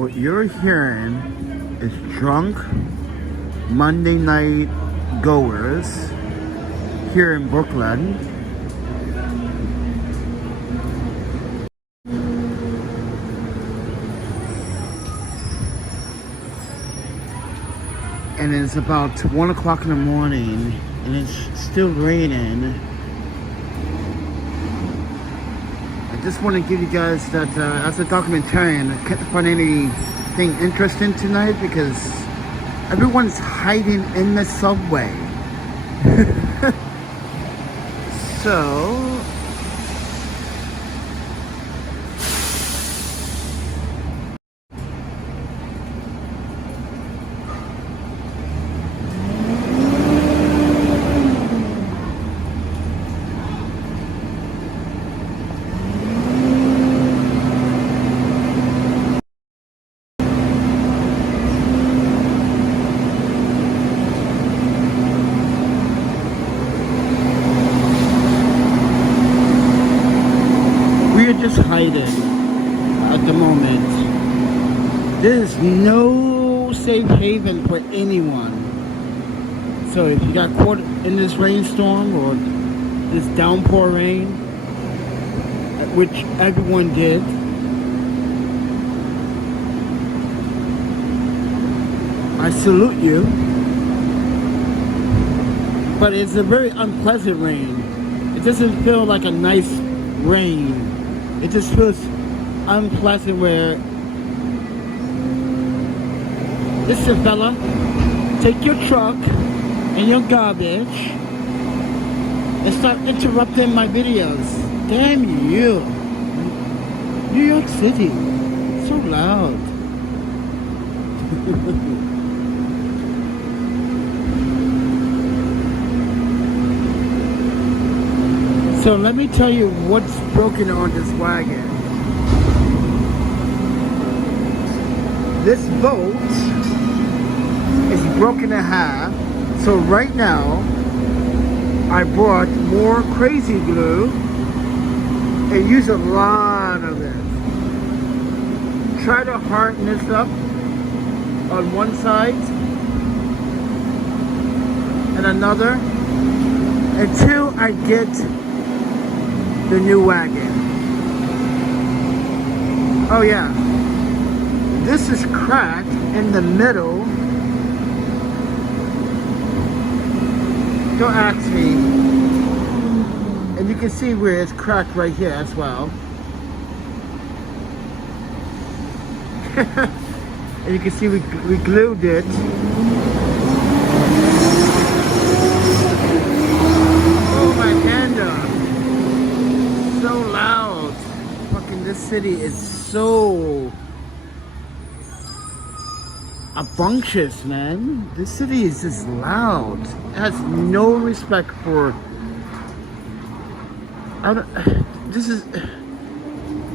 What you're hearing is drunk Monday night goers here in Brooklyn. And it's about 1 o'clock in the morning and it's still raining. I just want to give you guys that as a documentarian, I can't find anything interesting tonight because everyone's hiding in the subway. So just hiding at the moment. There's no safe haven for anyone. So if you got caught in this rainstorm or this downpour rain, which everyone did, I salute you. But it's a very unpleasant rain. It doesn't feel like a nice rain. It just feels unpleasant where, listen fella, take your truck and your garbage and start interrupting my videos. Damn you. New York City, so loud. So let me tell you what's broken on this wagon. This boat is broken in half. So right now, I brought more crazy glue and use a lot of it. Try to harden this up on one side and another until I get the new wagon. Oh yeah, this is cracked in the middle. Don't ask me. And you can see where it's cracked right here as well. And you can see we glued it. Oh my panda. So loud. Fucking this city is so obnoxious, man. This city is just loud. It has no respect for.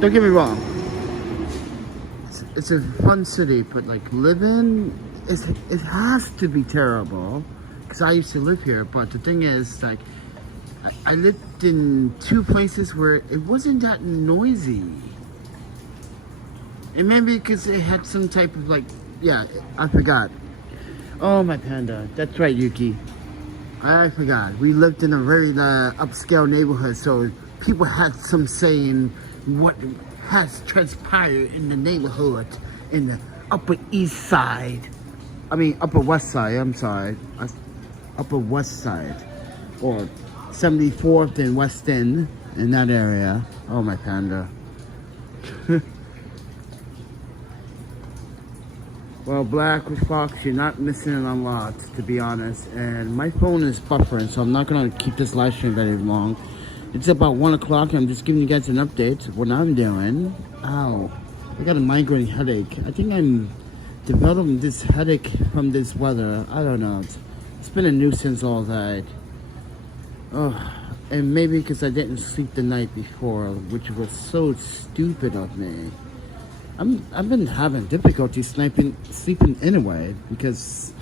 Don't get me wrong. It's a fun city, but like living, it has to be terrible. Because I used to live here, but the thing is, like, I lived in two places where it wasn't that noisy. And maybe because it had some type of like, yeah, I forgot. Oh, my panda. That's right, Yuki. I forgot. We lived in a very upscale neighborhood, so people had some saying what has transpired in the neighborhood in the Upper East Side. I mean, Upper West Side, I'm sorry. Upper West Side. Or 74th and West End, in that area. Oh, my panda. Well, Black with Fox, you're not missing a lot, to be honest. And my phone is buffering, so I'm not going to keep this live stream very long. It's about 1 o'clock. I'm just giving you guys an update of what I'm doing. Ow. I got a migraine headache. I think I'm developing this headache from this weather. I don't know. It's been a nuisance all night. Oh, and maybe because I didn't sleep the night before, which was so stupid of me. I've been having difficulty sleeping anyway because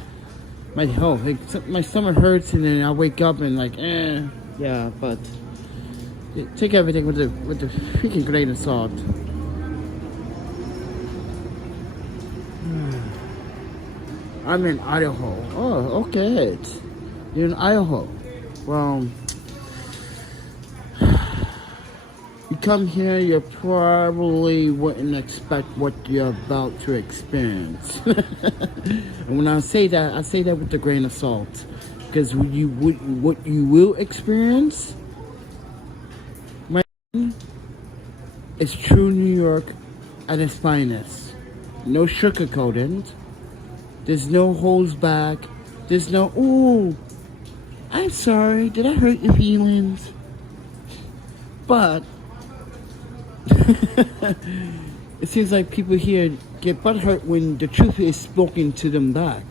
my health, like, my stomach hurts and then I wake up and like, yeah, but take everything with the freaking grain of salt. I'm in Idaho. Oh, okay. You're in Idaho. Well, you come here, you probably wouldn't expect what you're about to experience. And when I say that with a grain of salt. Because what you will experience, my is true New York at its finest. No sugarcoating. There's no holds back. There's no, ooh, I'm sorry, did I hurt your feelings? But it seems like people here get butthurt when the truth is spoken to them back.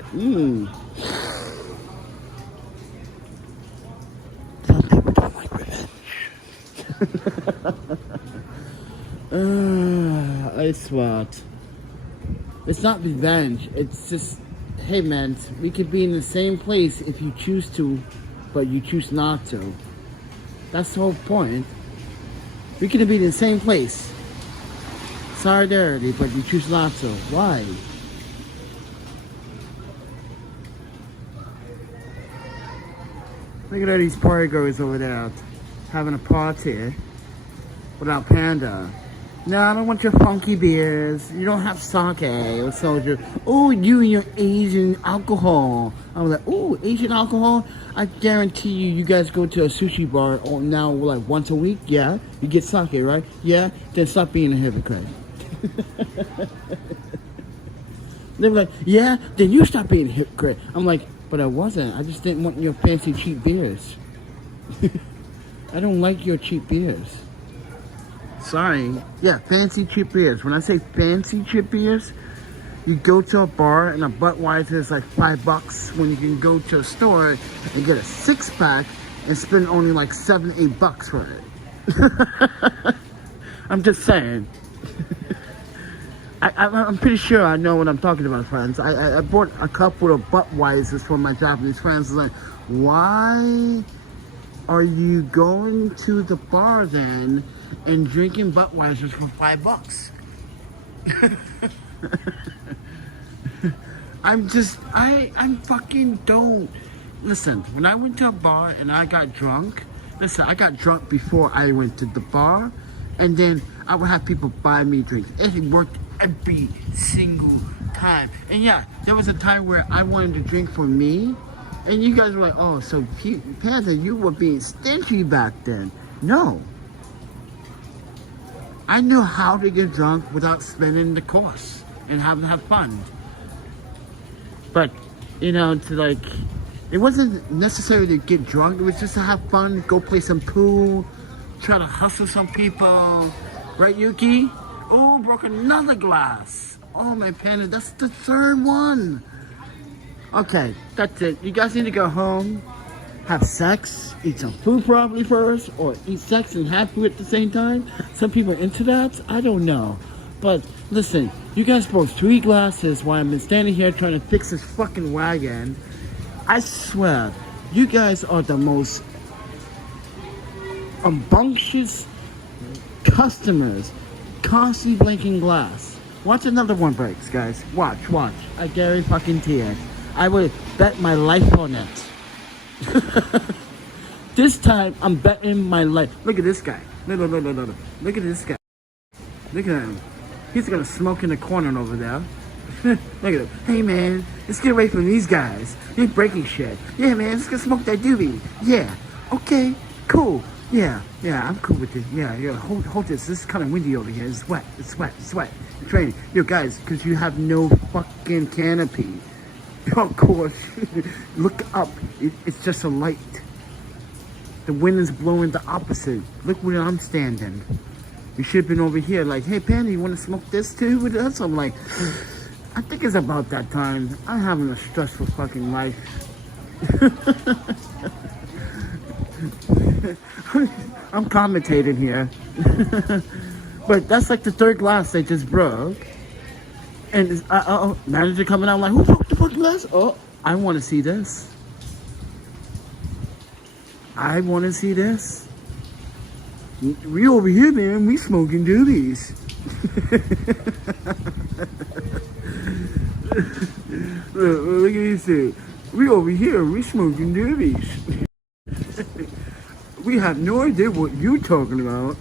Some people don't like revenge. I swear. It's not revenge. It's just, hey man, we could be in the same place if you choose to, but you choose not to. That's the whole point. We could be in the same place. Solidarity, but you choose not to. Why? Look at all these party girls over there having a party without Panda. No, I don't want your funky beers. You don't have sake or soju. Oh, you and your Asian alcohol. I was like, oh, Asian alcohol? I guarantee you guys go to a sushi bar now like once a week. Yeah, you get sake, right? Yeah, then stop being a hypocrite. They were like, yeah, then you stop being a hypocrite. I'm like, but I wasn't. I just didn't want your fancy cheap beers. I don't like your cheap beers. Sorry. Yeah, fancy cheap beers. When I say fancy cheap beers, you go to a bar and a Budweiser is like $5 when you can go to a store and get a 6-pack and spend only like $7-8 for it. I'm just saying. I'm pretty sure I know what I'm talking about, friends. I bought a couple of Budweisers for my Japanese friends. I was like, why are you going to the bar then and drinking Budweisers for $5? I fucking don't. Listen, when I went to a bar and I got drunk, I got drunk before I went to the bar, and then I would have people buy me drinks. It worked every single time. And yeah, there was a time where I wanted to drink for me, and you guys were like, oh, so Panda, you were being stingy back then. No. I knew how to get drunk without spending the cost and have fun. But, you know, it wasn't necessarily to get drunk. It was just to have fun, go play some pool, try to hustle some people. Right, Yuki? Oh, broke another glass. Oh, my Panda, that's the third one. Okay, that's it. You guys need to go home, have sex, eat some food probably first, or eat sex and have food at the same time. Some people are into that. I don't know. But listen, you guys broke 3 glasses while I've been standing here trying to fix this fucking wagon. I swear, you guys are the most rambunctious customers, constantly blinking glass. Watch another one breaks, guys. Watch. I guarantee it. I would bet my life on it. This time, I'm betting my life. Look at this guy. Look at this guy. Look at him. He's gonna smoke in the corner over there. Look at him. Hey man, let's get away from these guys. They're breaking shit. Yeah man, let's go smoke that doobie. Yeah. Okay. Cool. Yeah, I'm cool with it. Yeah, hold this. This is kind of windy over here. It's wet. It's raining. Yo guys, because you have no fucking canopy. Of course. Look up. It's just a light. The wind is blowing the opposite. Look where I'm standing. You should have been over here like, hey Panda, you want to smoke this too with us? I'm like, I think it's about that time. I'm having a stressful fucking life. I'm commentating here. But that's like the 3rd glass they just broke. And manager coming out like, who broke the fucking glass? Oh, I want to see this. We over here, man. We smoking doobies. Look at this thing. We over here, we smoking doobies. We have no idea what you're talking about.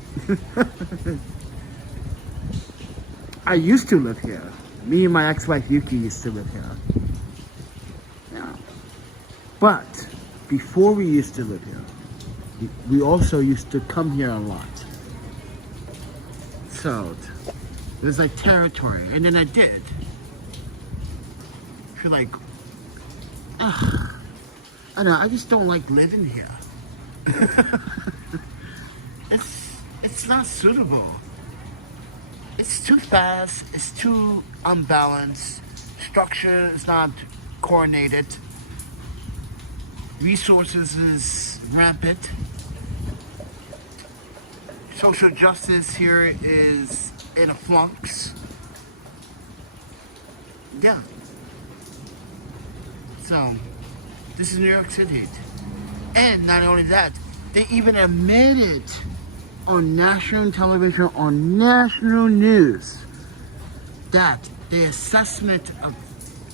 I used to live here. Me and my ex-wife Yuki used to live here. Yeah. But before we used to live here, we also used to come here a lot. So it was like territory, and then I did. I feel like, I don't know, I just don't like living here. It's not suitable. It's too fast, it's too unbalanced, structure is not coordinated, resources is rampant, social justice here is in a flux. Yeah. So, this is New York City. And not only that, they even admitted on national television, on national news, that the assessment of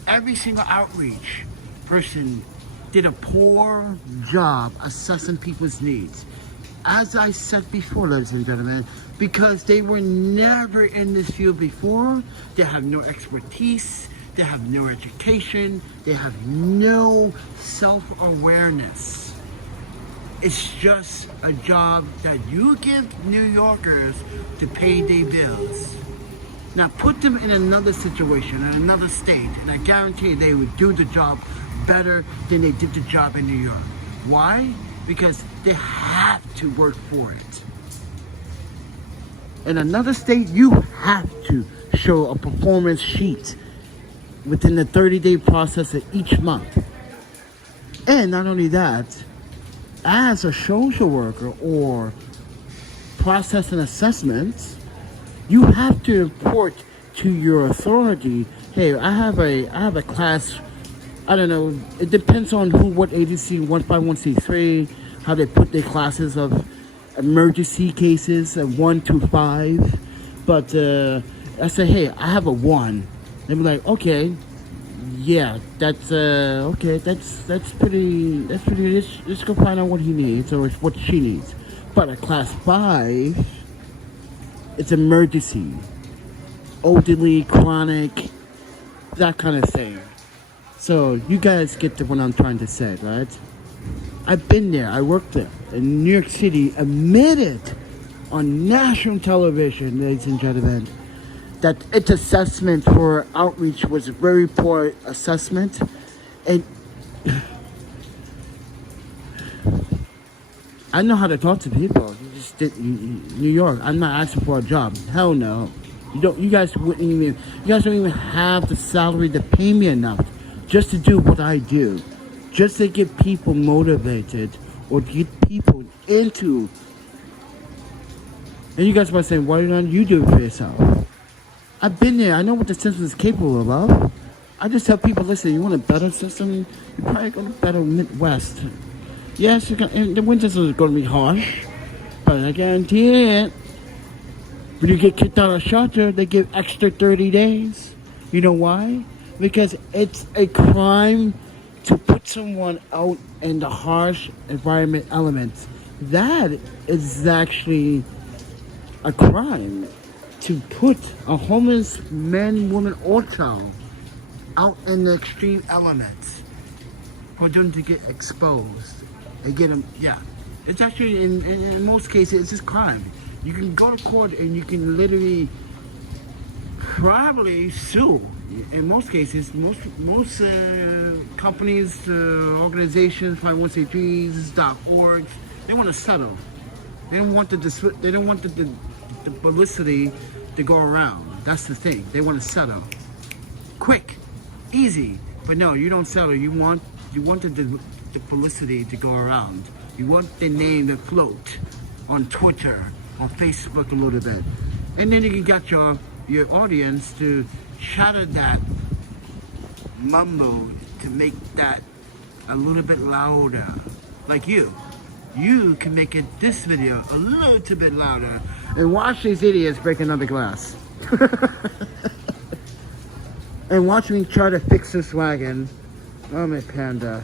every single outreach person did a poor job assessing people's needs. As I said before, ladies and gentlemen, because they were never in this field before, they have no expertise, they have no education, they have no self-awareness. It's just a job that you give New Yorkers to pay their bills. Now put them in another situation, in another state, and I guarantee they would do the job better than they did the job in New York. Why? Because they have to work for it. In another state, you have to show a performance sheet within the 30-day process of each month. And not only that, as a social worker or processing assessments, you have to report to your authority, hey, I have a class, I don't know, it depends on what agency, 151c3, how they put their classes of emergency cases, 1 to 5. But I say, hey, I have a 1. They'll be like, okay, yeah, that's okay, that's pretty, let's go find out what he needs or what she needs. But a class 5, it's emergency, elderly, chronic, that kind of thing. So you guys get what I'm trying to say, right? I've been there, I worked there. In New York City, admitted on national television, ladies and gentlemen, that its assessment for outreach was a very poor assessment. And I know how to talk to people. New York, I'm not asking for a job. Hell no. You guys don't even have the salary to pay me enough just to do what I do. Just to get people motivated or to get people into. And you guys might say, why don't you do it for yourself? I've been there. I know what the system is capable of. I just tell people, listen, you want a better system? You probably go to better Midwest. Yes, and the winters are going to be harsh, but I guarantee it. When you get kicked out of shelter, they give extra 30 days. You know why? Because it's a crime to put someone out in the harsh environment elements. That is actually a crime. To put a homeless man, woman, or child out in the extreme elements for them to get exposed and get them, yeah. It's actually, in most cases, it's just crime. You can go to court and you can literally probably sue. In most cases, most companies, organizations, 501c3s.org, they want to settle. They don't want the publicity to go around. That's the thing. They want to settle quick, easy. But no, you don't settle. You want the publicity to go around. You want the name to float on Twitter, on Facebook a little bit, and then you can get your audience to chatter that mumbo to make that a little bit louder. Like you can make this video a little bit louder and watch these idiots break another glass. and watch me try to fix this wagon. Oh, my panda.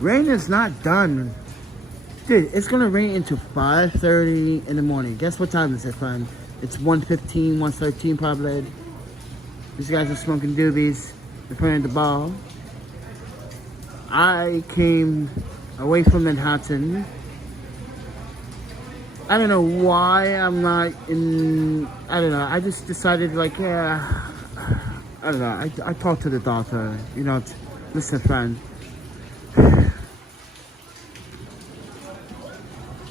Rain is not done. Dude, it's gonna rain into 5:30 in the morning. Guess what time is it, friend? It's 1:15, 1:13 probably. These guys are smoking doobies in front of the ball. I came away from Manhattan. I don't know why I'm not in, I don't know, I just decided like, yeah, I don't know, I talked to the doctor, you know, listen friend,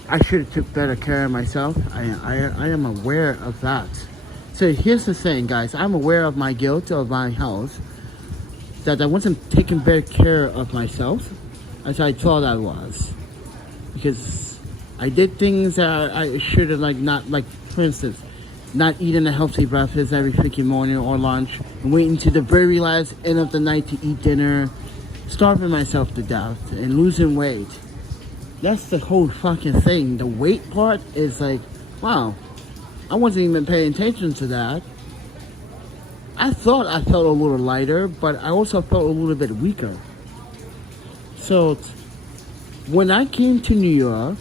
I should have took better care of myself. I am aware of that. So here's the thing, guys, I'm aware of my guilt of my health, that I wasn't taking better care of myself as I thought I was, because I did things that I should have, like, not, like, for instance, not eating a healthy breakfast every freaking morning or lunch, and waiting to the very last end of the night to eat dinner, starving myself to death, and losing weight. That's the whole fucking thing. The weight part is like, wow, I wasn't even paying attention to that. I thought I felt a little lighter, but I also felt a little bit weaker. So, when I came to New York,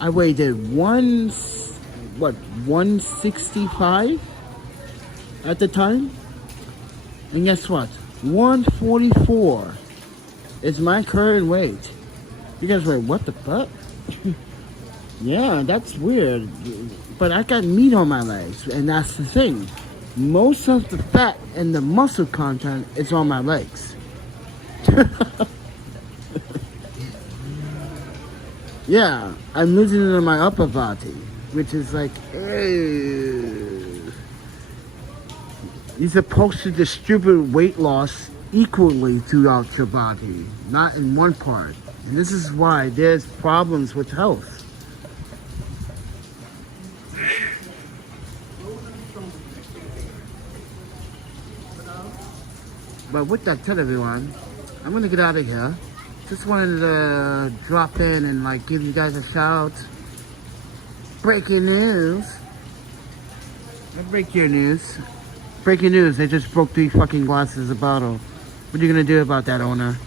I weighed 165 at the time, and guess what? 144 is my current weight. You guys were like, what the fuck? Yeah, that's weird. But I got meat on my legs, and that's the thing. Most of the fat and the muscle content is on my legs. Yeah, I'm losing it in my upper body, which is like, ew. You're supposed to distribute weight loss equally throughout your body, not in one part. And this is why there's problems with health. But with that said, everyone, I'm gonna get out of here. Just wanted to drop in and like give you guys a shout. Breaking news. I break your news. Breaking news, they just broke 3 fucking glasses of bottle. What are you gonna do about that, owner?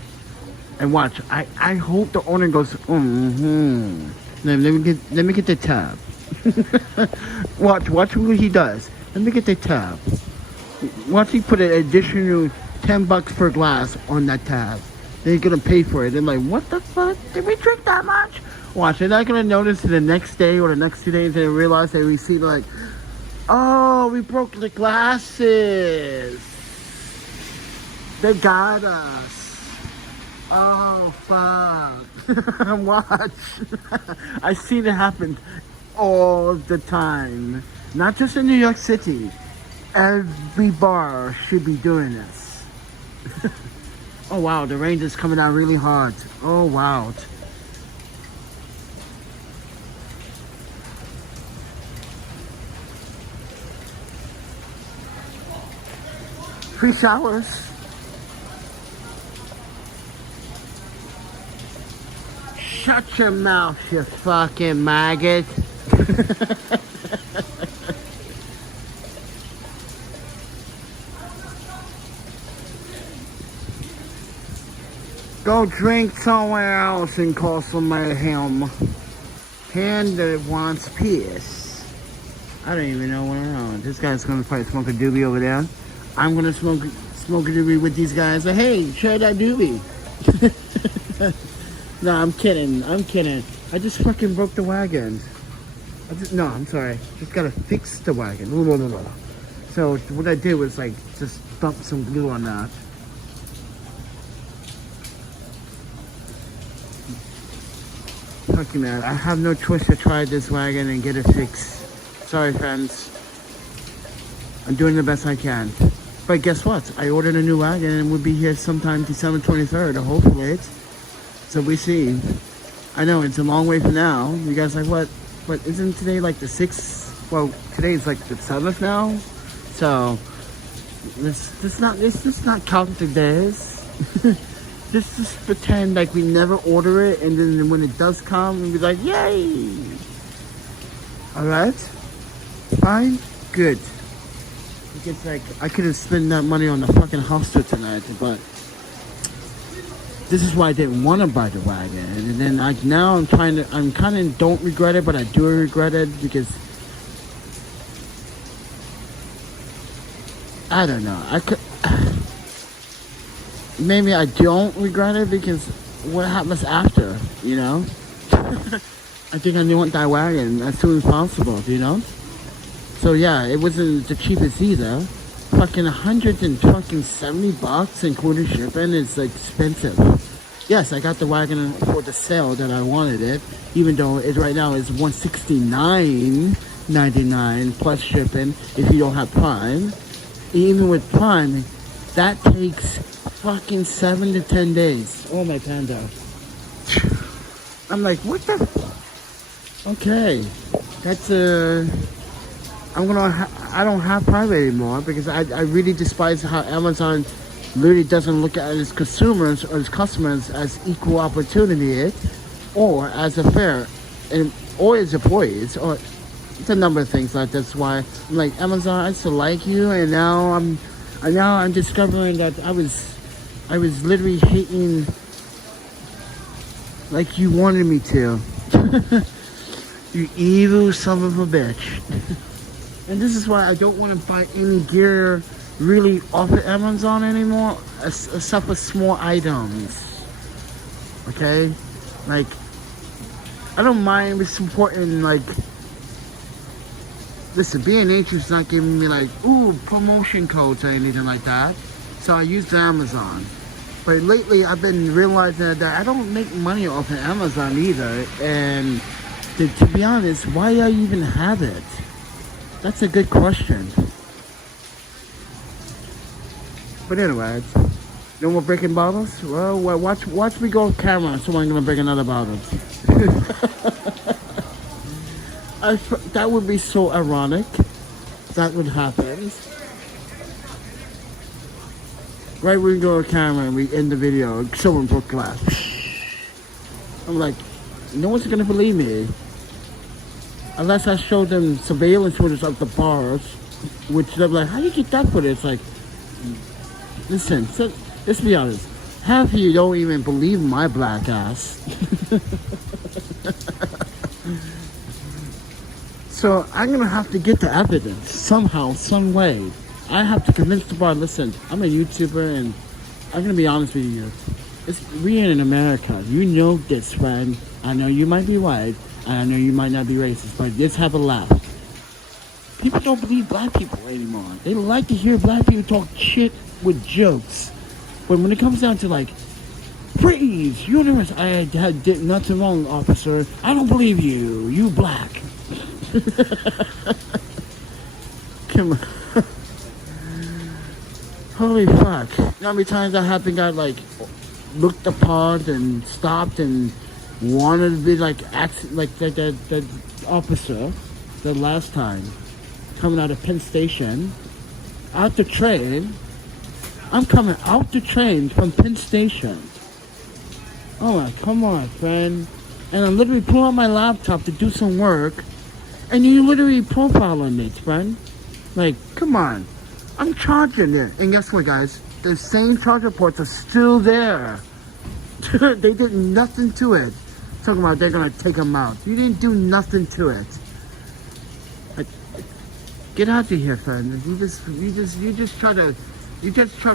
And watch, I hope the owner goes, mm-hmm. Let me get the tab. watch what he does. Let me get the tab. Watch he put an additional $10 per glass on that tab. They're gonna pay for it. They're like, what the fuck? Did we drink that much? Watch, they're not gonna notice the next day or the next 2 days and realize they receive like, oh, we broke the glasses. They got us. Oh, fuck. Watch. I've seen it happen all the time. Not just in New York City. Every bar should be doing this. Oh, wow. The rain is coming down really hard. Oh, wow. Free showers. Shut your mouth, you fucking maggot. Go drink somewhere else and cause some mayhem. Panda wants peace. I don't even know what I know. This guy's gonna probably smoke a doobie over there. I'm gonna smoke a doobie with these guys. But hey, share that doobie. No, I'm kidding. I just fucking broke the wagon. No, I'm sorry. Just gotta fix the wagon. So what I did was like just dump some glue on that. Fuck you, man. I have no choice to try this wagon and get it fixed. Sorry, friends. I'm doing the best I can. But guess what? I ordered a new wagon and we'll be here sometime December 23rd, hopefully. So we see. I know it's a long way from now. You guys like what? But isn't today like the 6th? Well, today's like the 7th now. So let's not count the days. just pretend like we never order it, and then when it does come, we'll be like, yay! All right, fine, good. Because like I could have spent that money on the fucking house tour tonight, but this is why I didn't want to buy the wagon. And then now I'm kind of don't regret it, but I do regret it because I don't know. Maybe I don't regret it because what happens after, you know? I think I want that wagon as soon as possible, you know? So yeah, it wasn't the cheapest either. Fucking $170 including shipping is expensive. Yes, I got the wagon for the sale that I wanted it, even though it right now is $169.99 plus shipping if you don't have Prime. Even with Prime, that takes fucking 7 to 10 days. Oh my Panda. I'm like, what the? Okay, that's I don't have Prime anymore because I really despise how Amazon literally doesn't look at its consumers or its customers as equal opportunity or as a fair or as employees or it's a number of things like that's why I'm like Amazon, I used to like you and now I'm discovering that I was literally hating like you wanted me to. You evil son of a bitch. And this is why I don't want to buy any gear really off of Amazon anymore, except for small items. Okay? Like, I don't mind supporting, like, listen, B&H is not giving me, like, promotion codes or anything like that. So I use Amazon. But lately, I've been realizing that I don't make money off of Amazon either. And to be honest, why do I even have it? That's a good question. But anyways, no more breaking bottles? Well, watch me go off camera, so I'm gonna break another bottle. That would be so ironic. That would happen. Right when we go on camera and we end the video, someone broke glass. I'm like, no one's gonna believe me. Unless I show them surveillance footage of the bars, which they're like, how do you get that footage? It's like, listen, let's be honest. Half of you don't even believe my black ass. So I'm going to have to get the evidence somehow, some way. I have to convince the bar, listen, I'm a YouTuber and I'm going to be honest with you. We're in America. You know this, friend. I know you might be white. I know you might not be racist, but let's have a laugh. People don't believe black people anymore. They like to hear black people talk shit with jokes. But when it comes down to like, freeze, universe, I did nothing wrong, officer. I don't believe you. You black. Come on. Holy fuck. You know how many times I haven't got like looked apart and stopped and wanted to be like that officer the last time coming out of Penn Station out the train. I'm coming out the train from Penn Station. Oh my, come on, friend. And I'm literally pulling out my laptop to do some work and you literally profiling it, friend. Like, come on. I'm charging it. And guess what, guys? The same charger ports are still there. They did nothing to it. Talking about they're gonna take them out. You didn't do nothing to it. Like, get out of here, friend. You just try to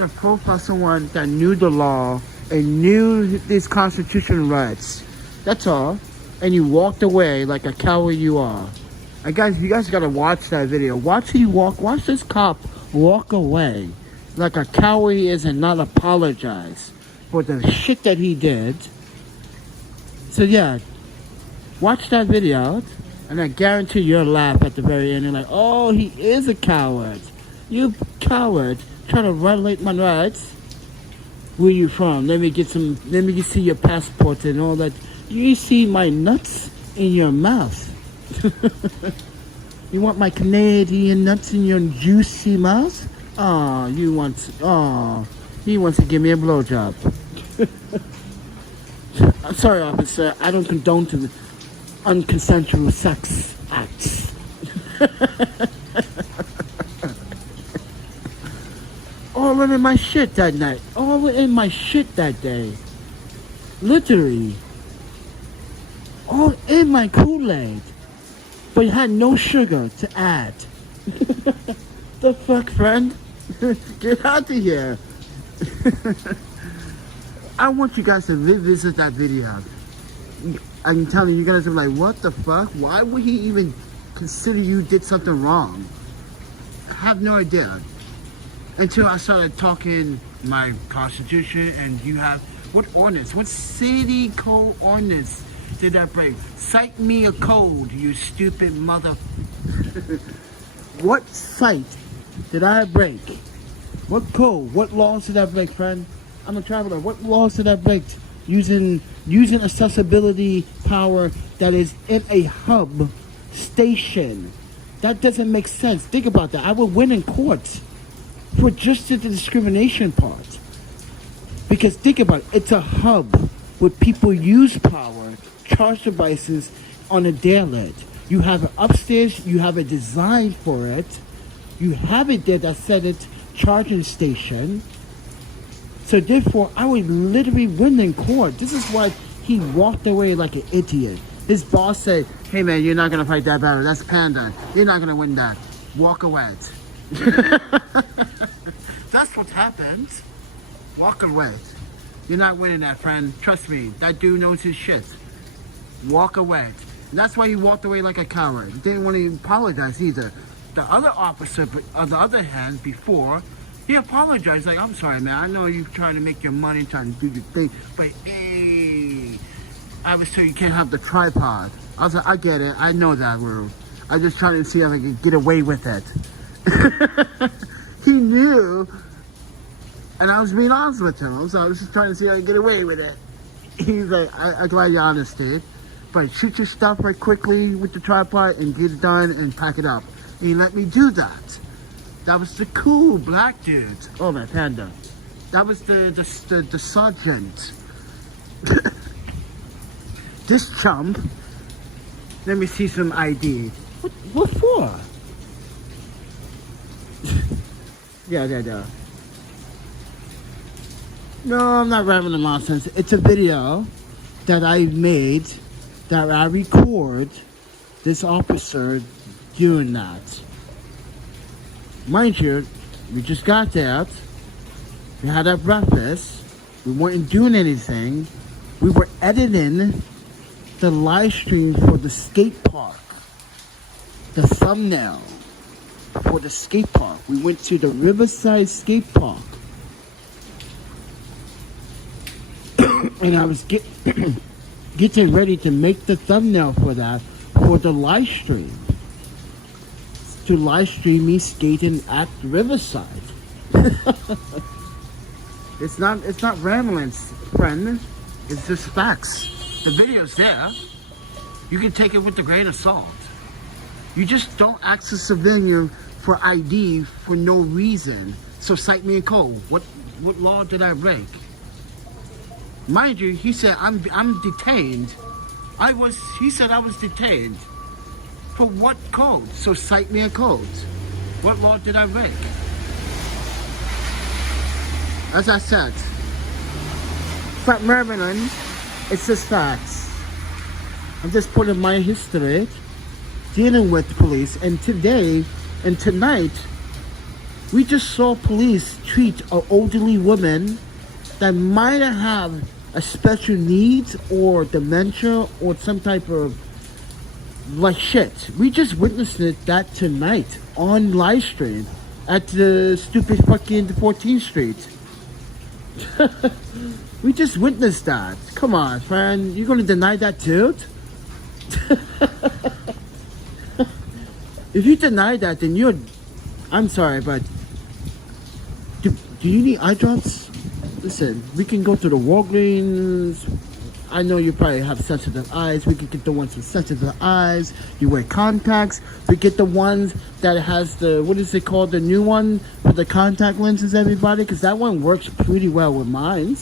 profile someone that knew the law and knew these constitutional rights. That's all. And you walked away like a coward you are. And guys, you guys gotta watch that video. Watch this cop walk away like a coward he is and not apologize for the shit that he did. So yeah, watch that video and I guarantee you'll laugh at the very end and like, oh, he is a coward. You coward, trying to violate my rights. Where you from? Let me see your passport and all that. You see my nuts in your mouth. You want my Canadian nuts in your juicy mouth? Oh, he wants to give me a blowjob. I'm sorry, officer. I don't condone to unconsensual sex acts. all in my shit that night. All in my shit that day. Literally. All in my Kool-Aid. But it had no sugar to add. The fuck, friend? Get out of here. I want you guys to revisit that video. I'm telling you, guys are like, what the fuck? Why would he even consider you did something wrong? I have no idea. Until I started talking my constitution, and you have, what ordinance? What city code ordinance did I break? Cite me a code, you stupid mother. What site did I break? What code? What laws did I break, friend? I'm a traveler. What laws did I break? Using accessibility power that is in a hub station. That doesn't make sense. Think about that. I would win in court for just the discrimination part. Because think about it. It's a hub where people use power, charge devices on a daily. You have it upstairs. You have a design for it. You have it there that said it's charging station. So therefore, I would literally win in court. This is why he walked away like an idiot. His boss said, hey man, you're not going to fight that battle. That's Panda. You're not going to win that. Walk away. That's what happens. Walk away. You're not winning that, friend. Trust me. That dude knows his shit. Walk away. And that's why he walked away like a coward. He didn't want to apologize either. The other officer, on the other hand, before, he apologized, like, I'm sorry, man. I know you're trying to make your money, trying to do your thing, but hey, I was told you can't have the tripod. I was like, I get it. I know that rule. I'm just trying to see if I can get away with it. He knew, and I was being honest with him. So I was just trying to see if I can get away with it. He's like, I'm glad you're honest, dude. But shoot your stuff right quickly with the tripod and get it done and pack it up. And he let me do that. That was the cool black dudes. Oh my Panda. That was the sergeant. This chump. Let me see some ID. What for? Yeah. No, I'm not rambling nonsense. It's a video that I made that I record this officer doing that. Mind you, we just got that. We had our breakfast. We weren't doing anything. We were editing the live stream for the skate park. The thumbnail for the skate park. We went to the Riverside skate park. And I was getting ready to make the thumbnail for that for the live stream. To live stream me skating at Riverside. It's not rambling, friend. It's just facts. The video's there. You can take it with a grain of salt. You just don't ask a civilian for ID for no reason. So cite me in code. What law did I break? Mind you, he said I'm detained. He said I was detained. For what code? So cite me a code. What law did I break? As I said, from Maryland, it's just facts. I'm just putting my history dealing with police, and today and tonight we just saw police treat an elderly woman that might have a special needs or dementia or some type of like shit. We just witnessed that tonight on live stream at the stupid fucking 14th Street. We just witnessed that. Come on, friend. You're gonna deny that too? If you deny that, then you're... I'm sorry, but... Do you need eye drops? Listen, we can go to the Walgreens. I know you probably have sensitive eyes. We can get the ones with sensitive eyes. You wear contacts. We get the ones that has the... What is it called? The new one with the contact lenses, everybody? Because that one works pretty well with mine.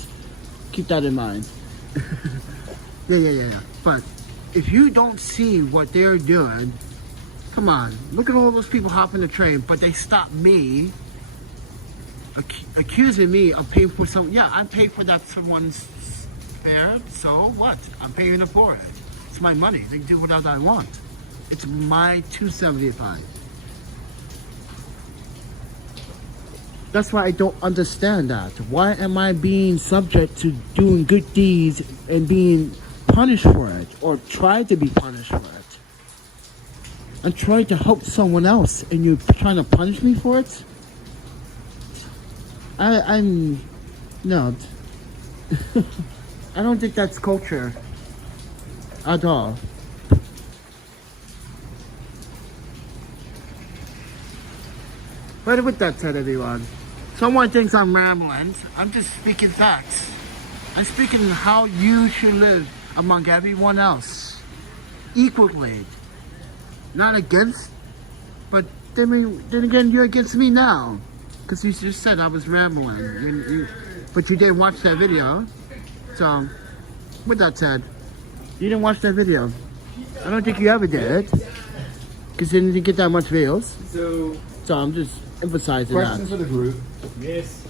Keep that in mind. Yeah. But if you don't see what they're doing... Come on, look at all those people hopping the train, but they stopped me accusing me of paying for some. Yeah, I paid for that someone's fare. So what? I'm paying it for it. It's my money. They can do whatever I want. It's my $275. That's why I don't understand that. Why am I being subject to doing good deeds and being punished for it, or try to be punished for it? I'm trying to help someone else, and you're trying to punish me for it? I'm no. I don't think that's culture at all. But with that said, everyone, someone thinks I'm rambling. I'm just speaking facts. I'm speaking how you should live among everyone else equally. Not against, but then again, you're against me now. Because you just said I was rambling. But you didn't watch that video. So, with that said, you didn't watch that video. I don't think you ever did. Because you didn't get that much views. So I'm just emphasizing that. Questions for the group? Yes.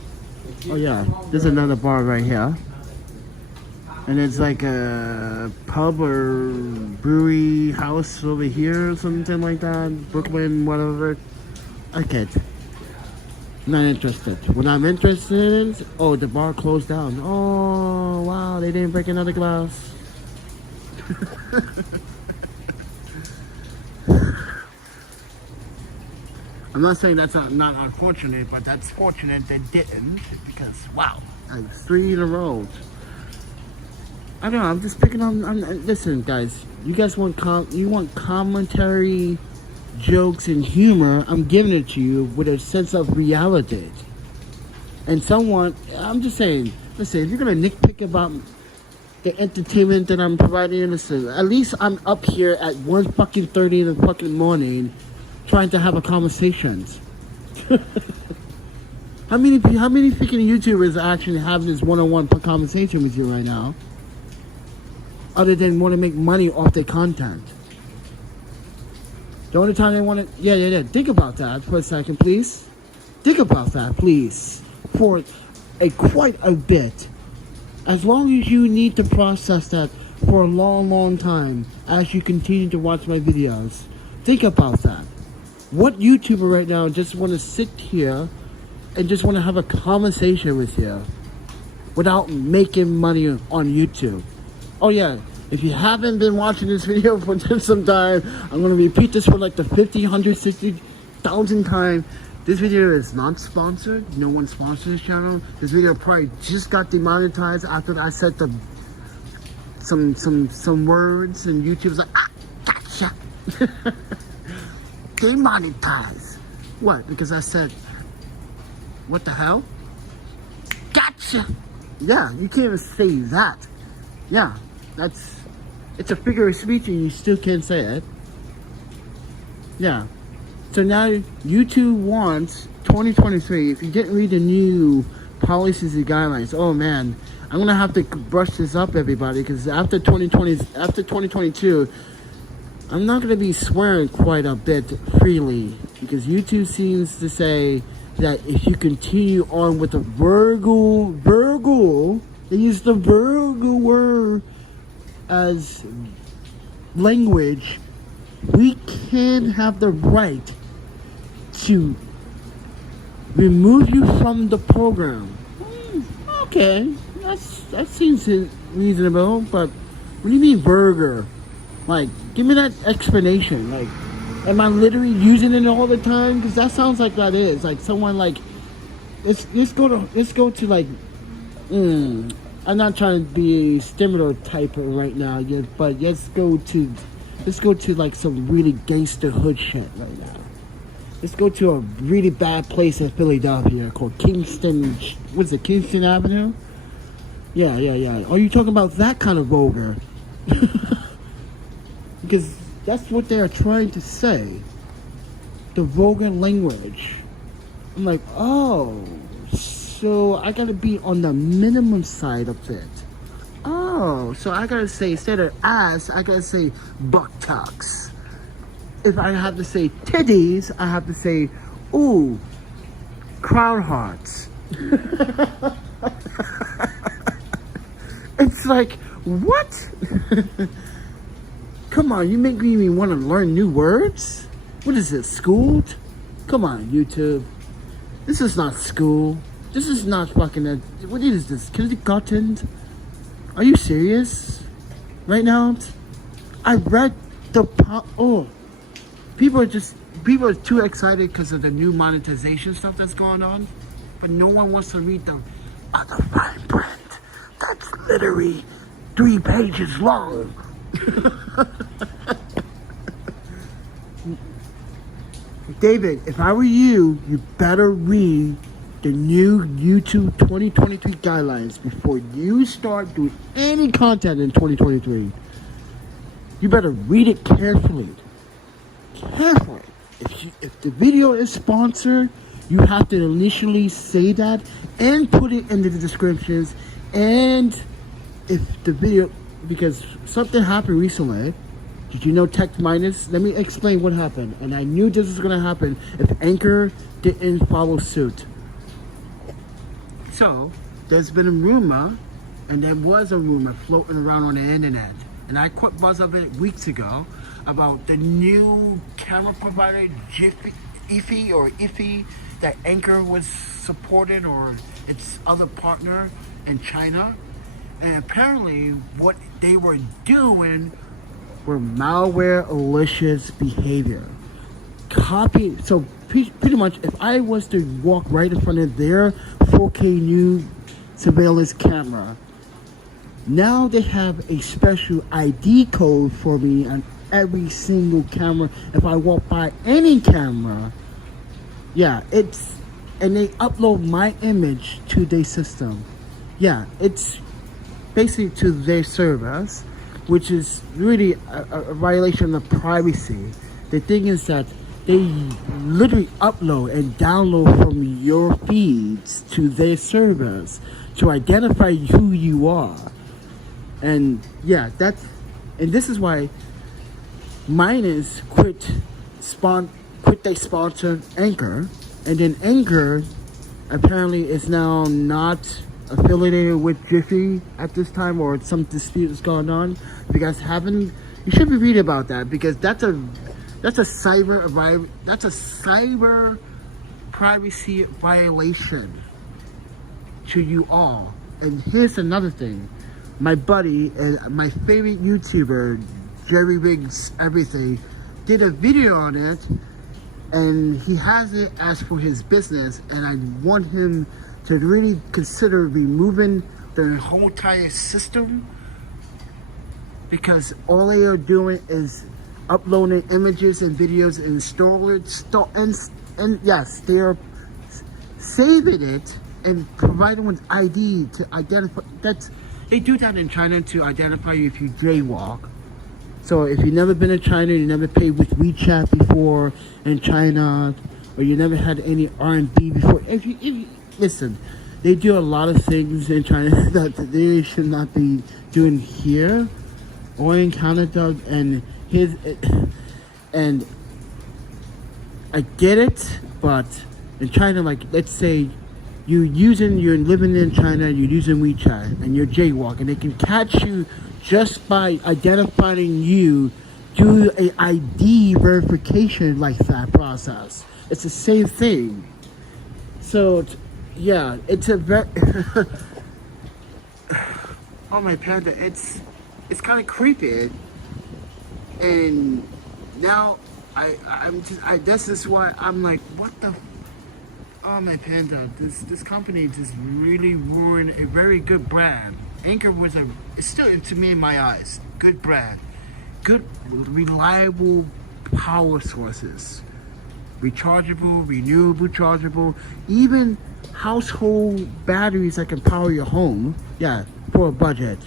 Oh yeah, there's another bar right here. And it's like a pub or brewery house over here or something like that. Brooklyn, whatever. Okay. Not interested. What I'm interested in is, oh, the bar closed down. Oh, wow, they didn't break another glass. I'm not saying that's not unfortunate, but that's fortunate they didn't, because, wow, like 3 in a row. I don't know, I'm just picking on, listen, guys, you guys want commentary, jokes, and humor. I'm giving it to you with a sense of reality. And someone, I'm just saying, listen, if you're going to nitpick about the entertainment that I'm providing, listen, at least I'm up here at 1:30 in the fucking morning trying to have a conversation. How many freaking YouTubers are actually having this one-on-one conversation with you right now? Other than want to make money off their content. The only time they want to... Yeah. Think about that for a second, please. Think about that, please. For quite a bit. As long as you need to process that for a long time as you continue to watch my videos. Think about that. What YouTuber right now just want to sit here and just want to have a conversation with you without making money on YouTube? Oh yeah, if you haven't been watching this video for some time, I'm going to repeat this for like the 50, 100, 60,000 time. This video is not sponsored. No one sponsored this channel. This video probably just got demonetized after I said some words, and YouTube's like, ah, gotcha. Demonetized. What? Because I said, what the hell? Gotcha. Yeah, you can't even say that. Yeah, it's a figure of speech and you still can't say it. Yeah. So now YouTube wants 2023, if you didn't read the new policies and guidelines, oh man, I'm gonna have to brush this up, everybody, because after 2022, I'm not gonna be swearing quite a bit freely, because YouTube seems to say that if you continue on with the verbal, they use the verbal word as language, we can have the right to remove you from the program. Okay, that seems reasonable, but what do you mean burger? Like, give me that explanation. Like, am I literally using it all the time? Because that sounds like that is like someone like, let's go to like, I'm not trying to be a stereotype right now yet, but let's go to like some really gangster hood shit right now. Let's go to a really bad place in Philadelphia called Kingston. What's it, Kingston Avenue? Yeah. Are you talking about that kind of vulgar? Because that's what they're trying to say. The vulgar language. I'm like, oh, so I gotta be on the minimum side of it. Oh, so I gotta say, instead of ass, I gotta say buttocks. If I have to say titties, I have to say, ooh, crowd hearts. It's like, what? Come on, you make me want to learn new words? What is this, school? Come on, YouTube. This is not school. This is not fucking... what is this, kindergarten? Are you serious? Right now? I read the... People are too excited because of the new monetization stuff that's going on. But no one wants to read the other fine print. That's literally 3 pages long. David, if I were you, you better read the new YouTube 2023 guidelines before you start doing any content in 2023. You better read it carefully. Carefully. If the video is sponsored, you have to initially say that and put it in the descriptions. And if the video, because something happened recently. Did you know Tech Minus? Let me explain what happened. And I knew this was going to happen if Anchor didn't follow suit. So, there's been a rumor, and there was a rumor floating around on the internet. And I caught buzz of it weeks ago about the new camera provider, Iffy, that Anchor was supported, or its other partner in China. And apparently what they were doing were malware-alicious behavior. So pretty much, if I was to walk right in front of their 4K new surveillance camera, now they have a special ID code for me on every single camera. If I walk by any camera, and they upload my image to their system. Yeah, it's basically to their servers, which is really a violation of privacy. The thing is that they literally upload and download from your feeds to their servers to identify who you are. And yeah, and this is why Minus quit they sponsored Anchor, and then Anchor apparently is now not affiliated with Jiffy at this time, or some dispute is going on. If you guys haven't, you should be reading about that, because that's a cyber privacy violation to you all. And here's another thing. My buddy and my favorite YouTuber, Jerry Riggs Everything, did a video on it, and he has it as for his business, and I want him to really consider removing the whole entire system, because all they are doing is uploading images and videos and and yes, they are saving it and providing with ID to identify. They do that in China to identify you if you jaywalk. So if you've never been to China, you never paid with WeChat before in China, or you never had any RMB before, if you listen, they do a lot of things in China that they should not be doing here or in Canada. And I get it, but in China, like, let's say you're living in China, you're using WeChat, and you're jaywalking, they can catch you just by identifying you, do a ID verification like that process. It's the same thing. So yeah, it's a very oh my panda, it's kind of creepy. And now this is why I'm like, what the oh my panda, this company just really ruined a very good brand. Anchor it's still, to me, in my eyes, good brand, good reliable power sources, rechargeable, renewable, chargeable, even household batteries that can power your home. Yeah, for a budget.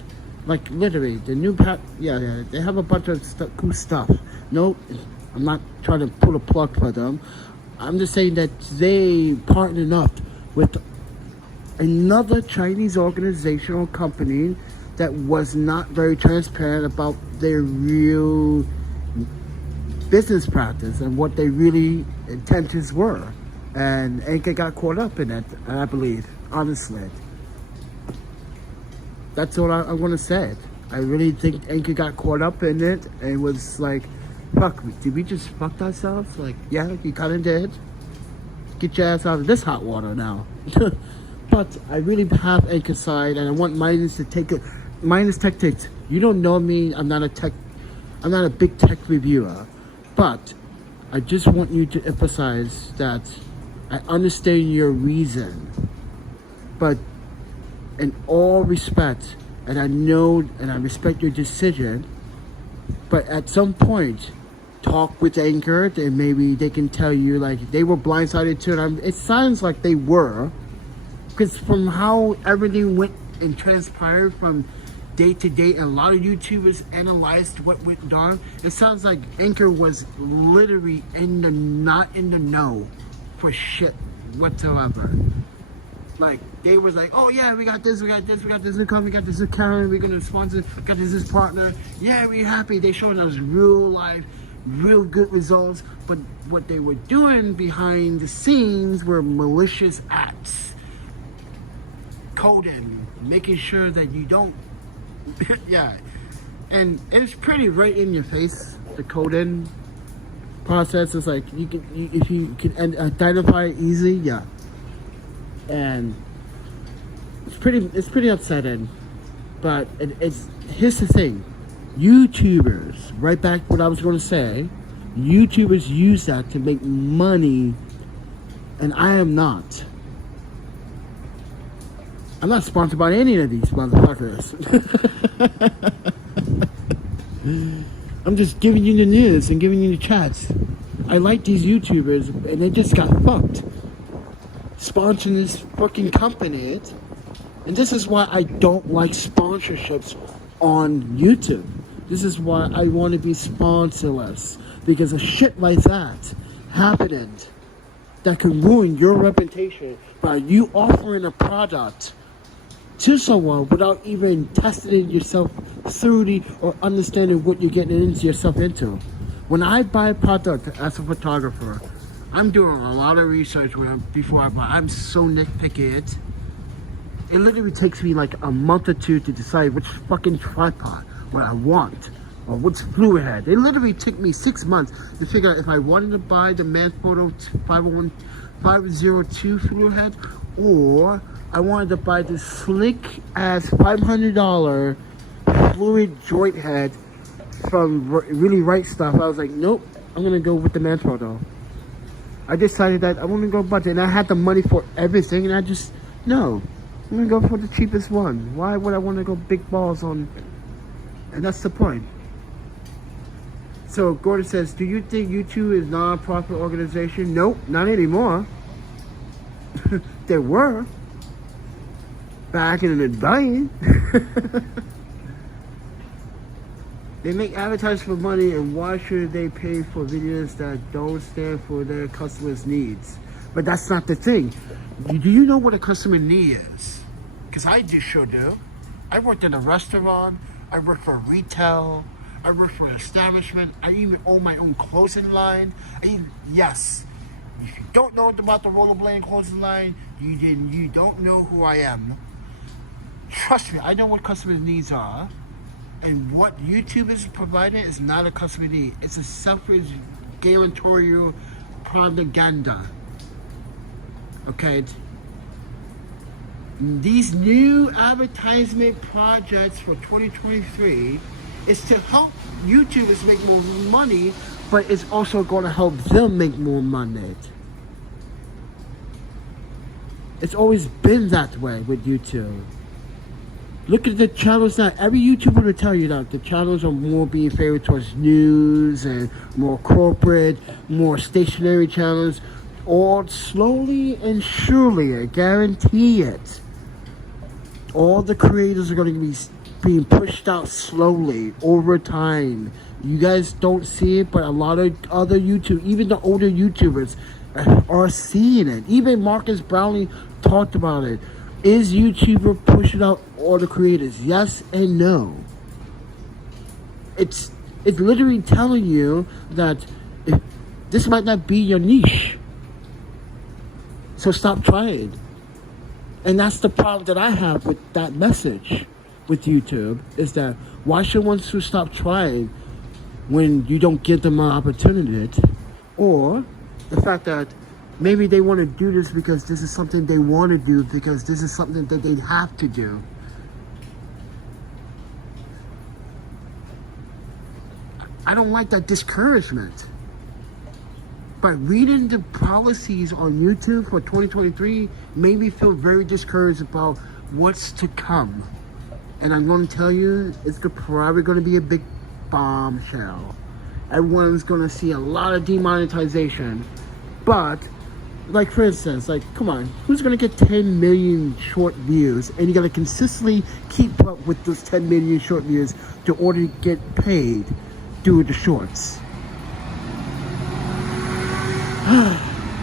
Like literally, the new they have a bunch of cool stuff. No, I'm not trying to pull a plug for them. I'm just saying that they partnered up with another Chinese organization or company that was not very transparent about their real business practice and what their really intentions were. And Anchor got caught up in it, I believe, honestly. That's all I'm going to say. I really think Anchor got caught up in it and was like, fuck, did we just fuck ourselves? Like, yeah, you kind of did. Get your ass out of this hot water now. But I really have Anchor side, and I want Minus to take it. Minus Tech Takes. You don't know me. I'm not a big tech reviewer. But I just want you to emphasize that I understand your reason. But in all respect, and I know and I respect your decision, but at some point, talk with Anchor, and maybe they can tell you, like, they were blindsided too. And it sounds like they were, because from how everything went and transpired from day to day, and a lot of YouTubers analyzed what went down, it sounds like Anchor was literally not in the know for shit whatsoever. Like, they was like, oh yeah, we got this new company, we got this new camera, we're gonna sponsor, we got this partner, yeah, we're happy. They showing us real life, real good results, but what they were doing behind the scenes were malicious acts, coding, making sure that you don't yeah, and it's pretty right in your face. The coding process is like, if you can identify it easy, yeah. And it's pretty upsetting, but here's the thing. YouTubers, right back what I was going to say, YouTubers use that to make money, and I am not. I'm not sponsored by any of these motherfuckers. I'm just giving you the news and giving you the chats. I like these YouTubers, and they just got fucked. Sponsoring this fucking company. And this is why I don't like sponsorships on YouTube. This is why I want to be sponsorless. Because of shit like that happening that can ruin your reputation by you offering a product to someone without even testing yourself thoroughly or understanding what you're getting into yourself into. When I buy a product as a photographer, I'm doing a lot of research before I buy. I'm so nitpicky. It literally takes me like a month or two to decide which fucking tripod what I want or which fluid head. It literally took me 6 months to figure out if I wanted to buy the Manfrotto 502 fluid head, or I wanted to buy this slick ass $500 fluid joint head from Really Right Stuff. I was like, nope, I'm gonna go with the Manfrotto. I decided that I want to go budget, and I had the money for everything, and I just, no, I'm gonna go for the cheapest one. Why would I want to go big balls on? And that's the point. So Gordon says, do you think YouTube is not a profit organization? Nope, not anymore. There were back in the day. They make advertising for money, and why should they pay for videos that don't stand for their customers' needs? But that's not the thing. Do you know what a customer need is? Because I sure do. I worked in a restaurant. I worked for retail. I worked for an establishment. I even own my own clothing line. Yes, if you don't know about the rollerblading clothing line, you don't know who I am. Trust me, I know what customer needs are. And what YouTube is providing is not a customer need. It's a selfish, guarantorial propaganda. Okay? These new advertisement projects for 2023 is to help YouTubers make more money, but it's also going to help them make more money. It's always been that way with YouTube. Look at the channels now. Every YouTuber will tell you that the channels are more being favored towards news and more corporate, more stationary channels. All slowly and surely, I guarantee it. All the creators are going to be being pushed out slowly over time. You guys don't see it, but a lot of other YouTube, even the older YouTubers, are seeing it. Even Marcus Brownlee talked about it. Is YouTuber pushing out all the creators? Yes and no. It's literally telling you that this might not be your niche. So stop trying. And that's the problem that I have with that message with YouTube, is that why should one to stop trying when you don't give them an opportunity? Or the fact that maybe they want to do this because this is something they want to do, because this is something that they have to do. I don't like that discouragement. But reading the policies on YouTube for 2023 made me feel very discouraged about what's to come. And I'm going to tell you, it's probably going to be a big bombshell. Everyone's going to see a lot of demonetization. But, like for instance, like, come on, who's going to get 10 million short views? And you got to consistently keep up with those 10 million short views in order to get paid doing the shorts.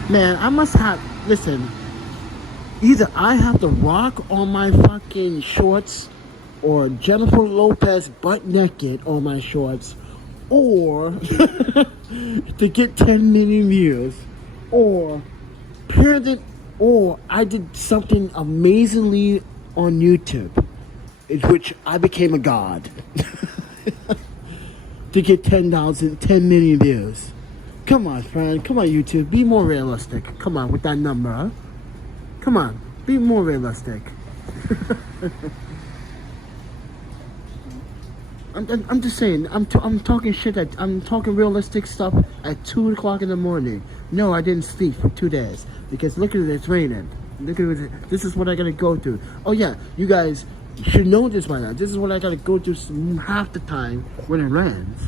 Man, I must have, listen, either I have The Rock on my fucking shorts, or Jennifer Lopez butt naked on my shorts, or to get 10 million views, or I did something amazingly on YouTube, in which I became a god to get 10 million views. Come on, friend. Come on, YouTube. Be more realistic. Come on, with that number, huh? Come on. Be more realistic. I'm just saying. I'm talking shit. I'm talking realistic stuff at 2 o'clock in the morning. No, I didn't sleep for 2 days. Because look at it. It's raining. Look at it. This is what I gotta go through. Oh, yeah. You guys should know this by now. This is what I gotta go through half the time when it rains.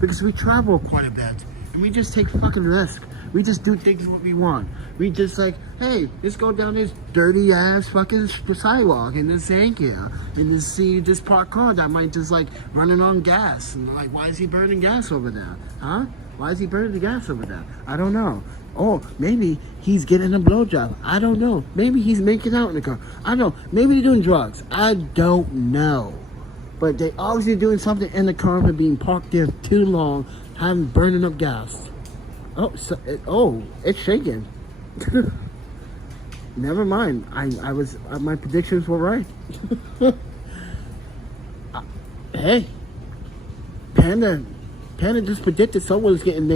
Because we travel quite a bit. And we just take fucking risk. We just do things what we want. We just like, hey, let's go down this dirty ass fucking sidewalk and just thank you. And just see this parked car that might just like running on gas. And like, why is he burning gas over there? Huh? Why is he burning the gas over there? I don't know. Oh, maybe he's getting a blowjob. I don't know. Maybe he's making out in the car. I don't know. Maybe they're doing drugs. I don't know. But they obviously doing something in the car for being parked there too long, having burning up gas. Oh, it's shaking. Never mind. I was my predictions were right. Hey, Panda just predicted someone was getting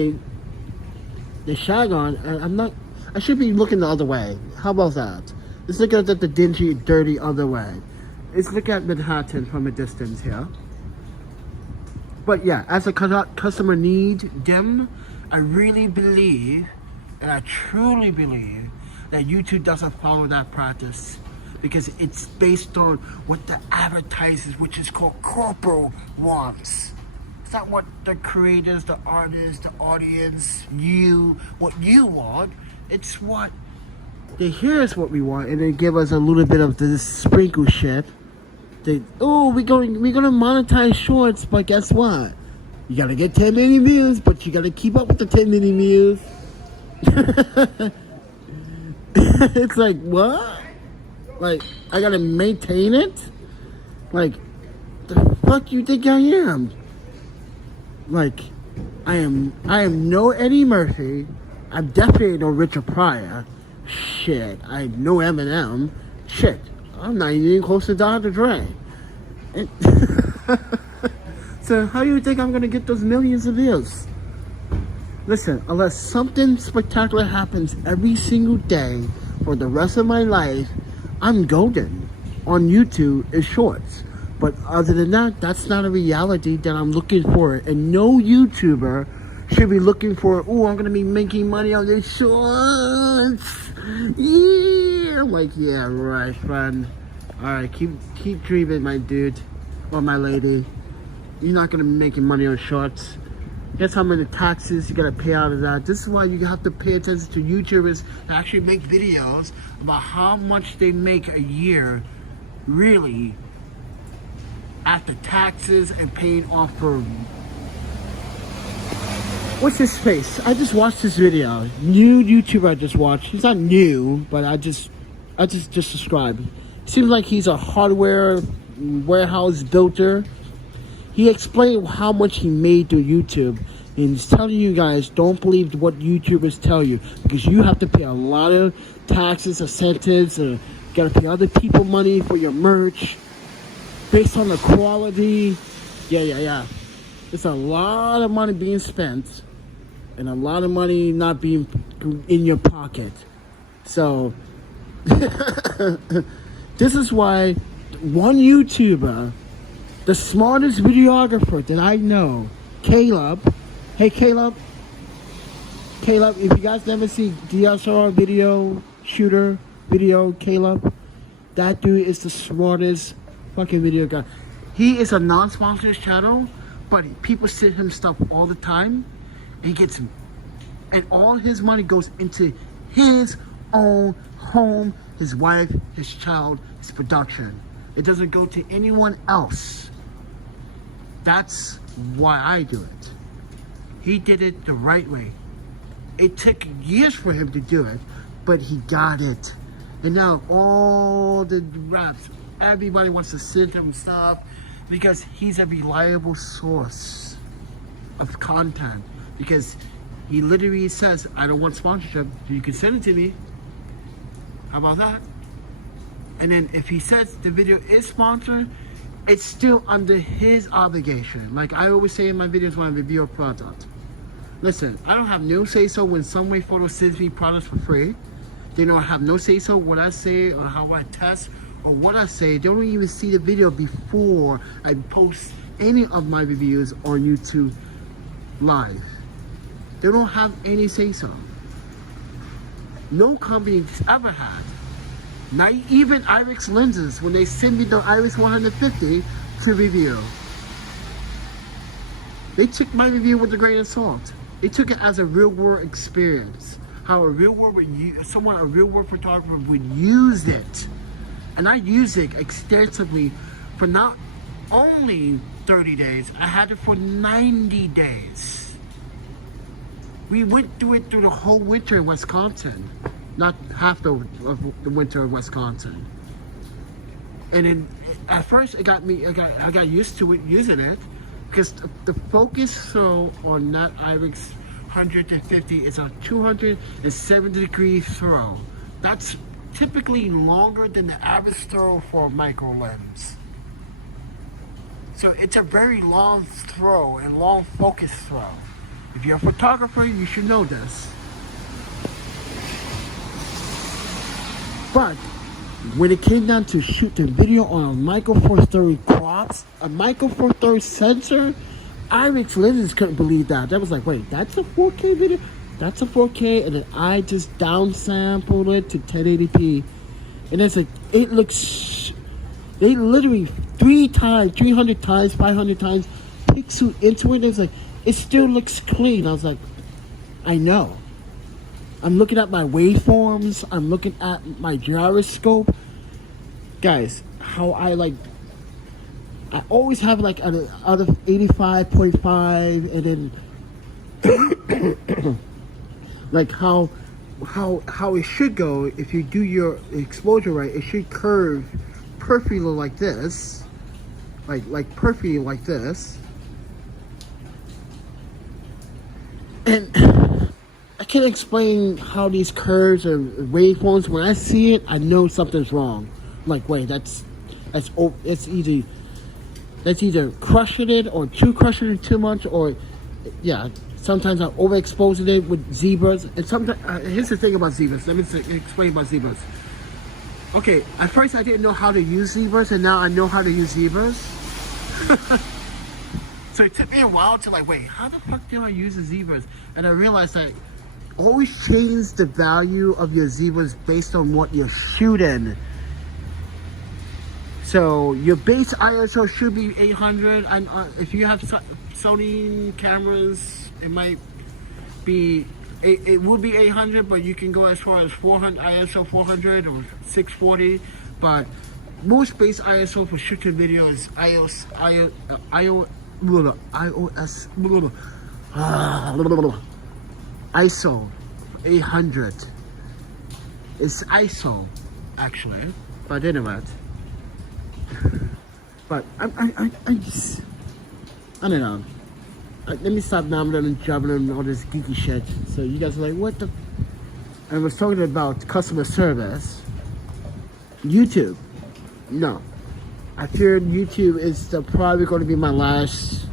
the shag on, and I should be looking the other way. How about that? Let's look at the dingy, dirty other way. Let's look at Manhattan from a distance here. But yeah, as a customer need them, I really believe, and I truly believe, that YouTube doesn't follow that practice, because it's based on what the advertisers, which is called corporate, wants. It's not what the creators, the artists, the audience, what you want. It's what they hear is what we want, and they give us a little bit of this sprinkle shit. We're gonna monetize shorts, but guess what? You gotta get 10 million views, but you gotta keep up with the 10 million views. It's like, what? Like, I gotta maintain it? Like, the fuck you think I am? Like, I am no Eddie Murphy. I'm definitely no Richard Pryor. Shit, I'm no Eminem. Shit, I'm not even close to Dr. Dre. So how do you think I'm gonna get those millions of views? Listen, unless something spectacular happens every single day for the rest of my life, I'm golden on YouTube is shorts. But other than that, that's not a reality that I'm looking for. And no YouTuber should be looking for, I'm gonna be making money on these shorts. Yeah, I'm like, yeah, right, friend. Alright, keep dreaming, my dude or my lady. You're not gonna be making money on shorts. Guess how many taxes you gotta pay out of that. This is why you have to pay attention to YouTubers and actually make videos about how much they make a year, really, after taxes and paying off for. What's his face? I just watched this video. New YouTuber I just watched. He's not new, but I just subscribed. Seems like he's a hardware warehouse builder. He explained how much he made through YouTube. And he's telling you guys, don't believe what YouTubers tell you, because you have to pay a lot of taxes, incentives, and you gotta pay other people money for your merch based on the quality. Yeah. It's a lot of money being spent and a lot of money not being in your pocket. So this is why one YouTuber, the smartest videographer that I know, Caleb. Hey Caleb, if you guys never see DSLR video shooter video, Caleb, that dude is the smartest fucking video guy. He is a non-sponsored channel, but people send him stuff all the time, and he gets, and all his money goes into his own home, his wife, his child, his production. It doesn't go to anyone else. That's why I do it. He did it the right way. It took years for him to do it, but he got it. And now all the raps, everybody wants to send him stuff because he's a reliable source of content. Because he literally says, I don't want sponsorship, so you can send it to me. How about that? And then if he says the video is sponsored, it's still under his obligation. Like I always say in my videos when I review a product. Listen, I don't have no say-so when Someway Photo sends me products for free. They don't have no say-so what I say or how I test or what I say. They don't even see the video before I post any of my reviews on YouTube Live. They don't have any say-so. No company's ever had. Not even Iris lenses when they send me the Iris 150 to review. They took my review with a grain of salt. They took it as a real world experience. How a real world a real world photographer would use it. And I use it extensively for not only 30 days, I had it for 90 days. We went through it through the whole winter in Wisconsin. Not half the winter in Wisconsin. And then at first I got used to it, using it, because the focus throw on that Iris 150 is a 270 degree throw. That's typically longer than the average throw for a micro lens. So it's a very long throw and long focus throw. If you're a photographer, you should know this. But when it came down to shoot the video on a Micro Four Thirds crops, a Micro Four Thirds sensor, Iris lenses couldn't believe that. That was like, wait, that's a 4K video? That's a 4K, and then I just downsampled it to 1080p, and it's like, it looks, they literally 300 times, 500 times pixel into it. It's like, it still looks clean. I was like, I know. I'm looking at my waveforms. I'm looking at my gyroscope. Guys, how I always have like out of 85.5, and then like how it should go. If you do your exposure right, it should curve perfectly like this, like perfectly like this. And I can't explain how these curves or waveforms. When I see it, I know something's wrong. I'm like, wait, that's either crushing it or crushing it too much, or yeah. Sometimes I overexposed it with zebras, and sometimes here's the thing about zebras. Let me explain about zebras. Okay, at first I didn't know how to use zebras, and now I know how to use zebras. So it took me a while to like, wait, how the fuck do I use the zebras? And I realized that always change the value of your zebras based on what you're shooting. So your base ISO should be 800, and if you have Sony cameras, it might be, it would be 800, but you can go as far as 400, ISO 400 or 640. But most base ISO for shooting video is ISO 800. It's ISO actually, but anyway. But I don't know. let me stop nabbling and jabbling and all this geeky shit. So you guys are like, what the? And I was talking about customer service. YouTube. No. I fear YouTube is probably going to be my last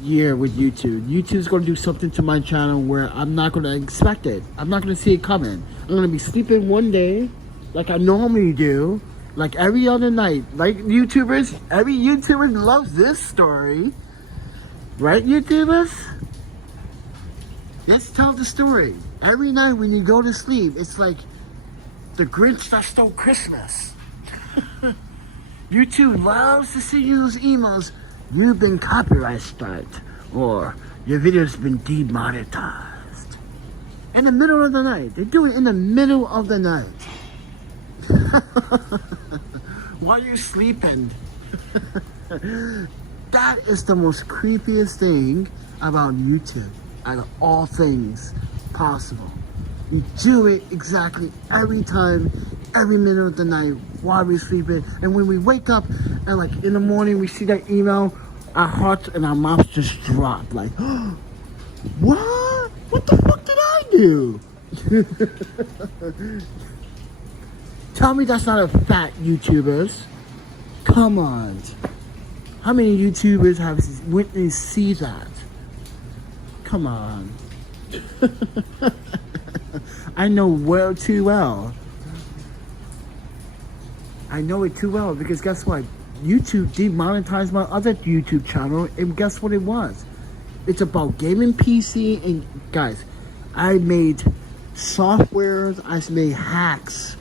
year with YouTube. YouTube's going to do something to my channel where I'm not going to expect it. I'm not going to see it coming. I'm going to be sleeping one day like I normally do, like every other night. Like YouTubers, every YouTuber loves this story. Right, YouTubers? Let's tell the story. Every night when you go to sleep, it's like the Grinch that stole Christmas. YouTube loves to see you those emails. You've been copyright striked, or your video's been demonetized. In the middle of the night. They do it in the middle of the night. While you're sleeping. That is the most creepiest thing about YouTube out of all things possible. You do it exactly every time, every minute of the night while we're sleeping. And when we wake up and like in the morning we see that email, our hearts and our mouths just drop. Like, what? What the fuck did I do? Tell me that's not a fact, YouTubers. Come on. How many YouTubers have witnessed see that? Come on. I know well too well. I know it too well because guess what? YouTube demonetized my other YouTube channel, and guess what it was? It's about gaming PC, and guys, I made softwares, I made hacks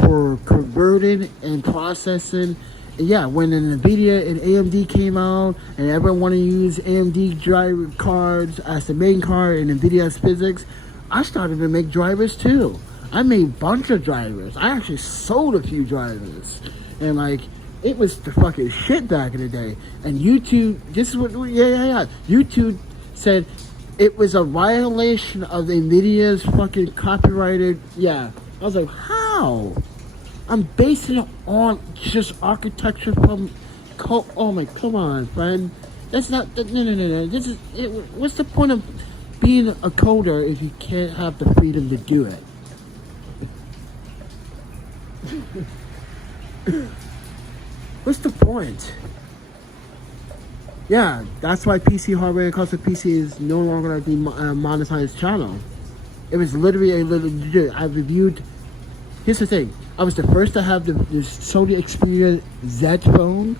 for converting and processing. Yeah, when NVIDIA and AMD came out and everyone wanted to use AMD driver cards as the main card and NVIDIA's physics, I started to make drivers too. I made a bunch of drivers. I actually sold a few drivers. And like, it was the fucking shit back in the day. And YouTube, this is what, YouTube said it was a violation of NVIDIA's fucking copyrighted, I was like, how? I'm basing it on just architecture from oh my, come on, friend. That's not, no. This is, what's the point of being a coder if you can't have the freedom to do it? What's the point? Yeah, that's why PC hardware and custom PC is no longer a monetized channel. It was literally I reviewed. Here's the thing. I was the first to have the Sony Xperia Z phone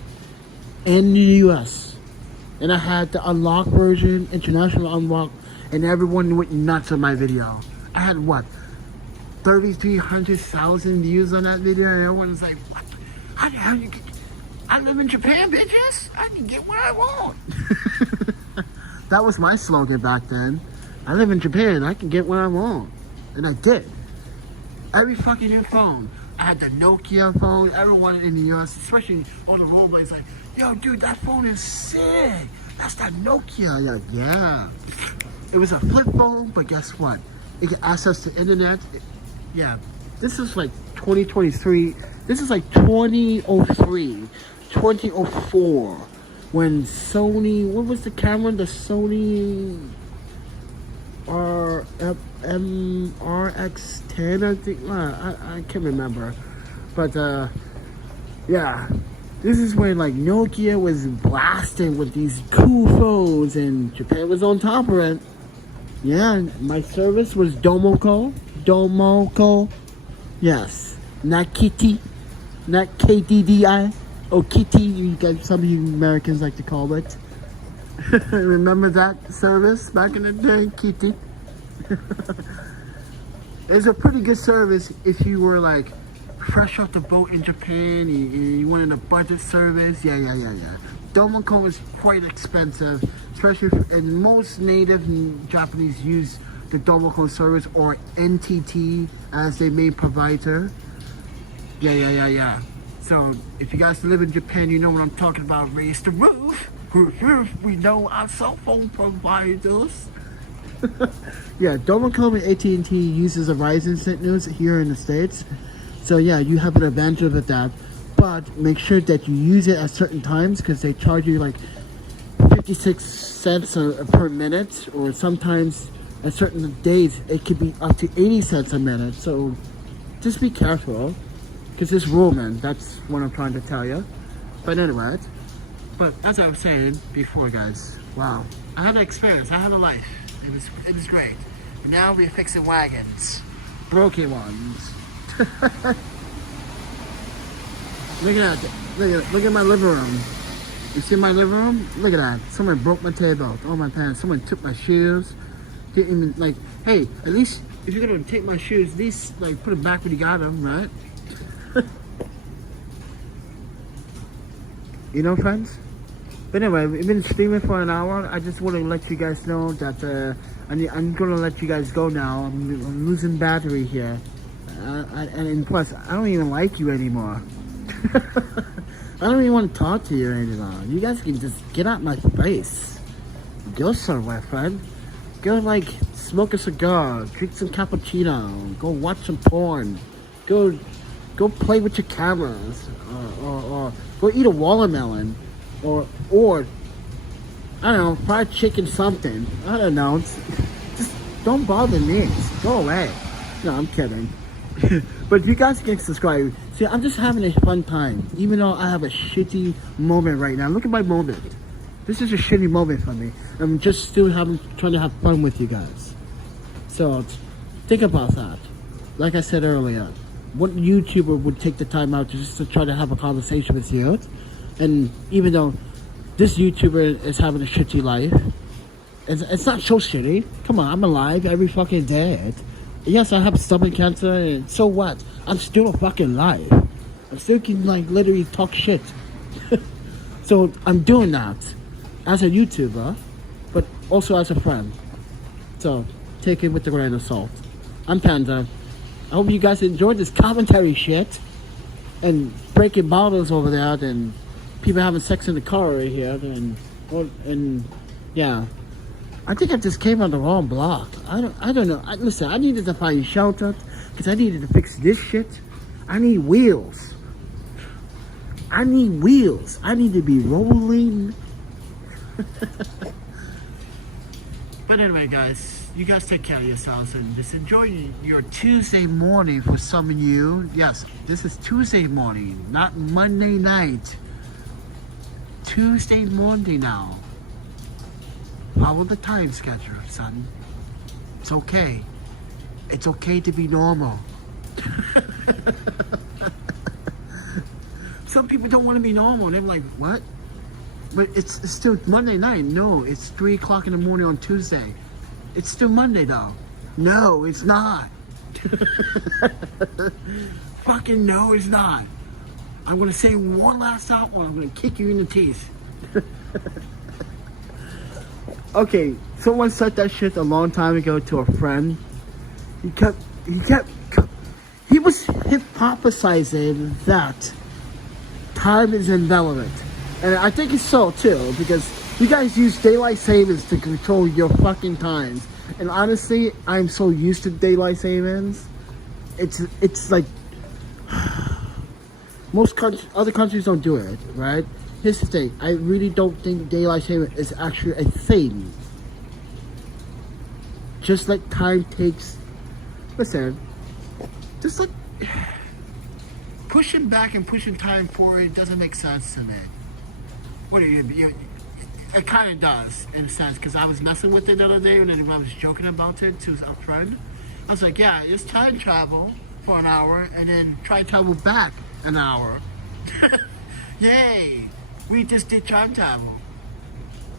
in the US. And I had the unlocked version, international unlock, and everyone went nuts on my video. I had what? 3,300,000 views on that video, and everyone's like, what? How the hell you get? I live in Japan, bitches. I can get what I want. That was my slogan back then. I live in Japan. I can get what I want. And I did. Every fucking new phone. I had the Nokia phone. Everyone in the US, especially all the roleplays, like, yo, dude, that phone is sick. That's that Nokia. Like, yeah. It was a flip phone, but guess what? It could access the internet. This is like 2023. This is like 2003, 2004, when Sony, what was the camera? The Sony RX10, I think. I can't remember. But this is when like Nokia was blasting with these cool phones, and Japan was on top of it. Yeah, my service was Domoko. Yes, not Kitty, not KDDI, or Kitty. You guys, some of you Americans like to call it. Remember that service back in the day, Kitty? It's a pretty good service if you were like fresh off the boat in Japan and you wanted a budget service. Yeah. Domoko is quite expensive, especially and most native Japanese use the Domoko service or NTT as their main provider. Yeah. So if you guys live in Japan, you know what I'm talking about. Raise the roof. We know our cell phone providers. Yeah, Domoko and AT&T uses a Verizon signals here in the States. So yeah, you have an advantage of that. But make sure that you use it at certain times because they charge you like 50 56 cents per minute, or sometimes at certain days it could be up to 80 cents a minute. So just be careful, because it's roaming. That's what I'm trying to tell you. But anyway, but as I was saying before, guys, wow, I had an experience. I had a life. It was great. And now we're fixing wagons, broken ones. Look at that. Look at my living room. You see my living room? Look at that. Someone broke my table. Oh my pants. Someone took my shoes. Didn't even, like, hey, at least if you're gonna take my shoes, at least like put them back when you got them, right? You know, friends? But anyway, we've been streaming for an hour. I just want to let you guys know that I'm gonna let you guys go now. I'm losing battery here. And plus, I don't even like you anymore. I don't even want to talk to you anymore. You guys can just get out my face. Go somewhere, friend. Go, like, smoke a cigar, drink some cappuccino, go watch some porn, go play with your cameras, or go eat a watermelon, or I don't know, fried chicken something. I don't know. Just don't bother me. Just go away. No, I'm kidding. But if you guys can subscribe, see, I'm just having a fun time, even though I have a shitty moment right now. Look at my moment. This is a shitty moment for me. I'm just still trying to have fun with you guys. So think about that. Like I said earlier, what YouTuber would take the time out just to try to have a conversation with you? And even though this YouTuber is having a shitty life, it's not so shitty. Come on, I'm alive every fucking day. Yes, I have stomach cancer, and so what? I'm still fucking alive. I'm still can, like, literally talk shit. So I'm doing that as a YouTuber, but also as a friend. So take it with a grain of salt. I'm Panda. I hope you guys enjoyed this commentary shit, and breaking bottles over there, and people having sex in the car right here, and yeah. I think I just came on the wrong block. I don't know. Listen, I needed to find shelter because I needed to fix this shit. I need wheels. I need wheels. I need to be rolling. But anyway, guys, you guys take care of yourselves and just enjoy your Tuesday morning for some of you. Yes, this is Tuesday morning, not Monday night. Tuesday morning now. Follow the time schedule, son. It's okay. It's okay to be normal. Some people don't want to be normal. They're like, what? But it's still Monday night. No, it's 3 o'clock in the morning on Tuesday. It's still Monday though. No, it's not. Fucking no, it's not. I'm gonna say one last time, or I'm gonna kick you in the teeth. Okay, someone said that shit a long time ago to a friend. He was hypothesizing that time is irrelevant. And I think it's so too, because you guys use daylight savings to control your fucking times. And honestly, I'm so used to daylight savings. It's like other countries don't do it, right? Here's the thing, I really don't think daylight saving is actually a thing. Just like time takes, listen, just like pushing back and pushing time forward doesn't make sense to me. What do you it kind of does, in a sense, because I was messing with it the other day and then I was joking about it to a friend. I was like, yeah, it's time travel for an hour and then try travel back an hour. Yay! We just did time travel.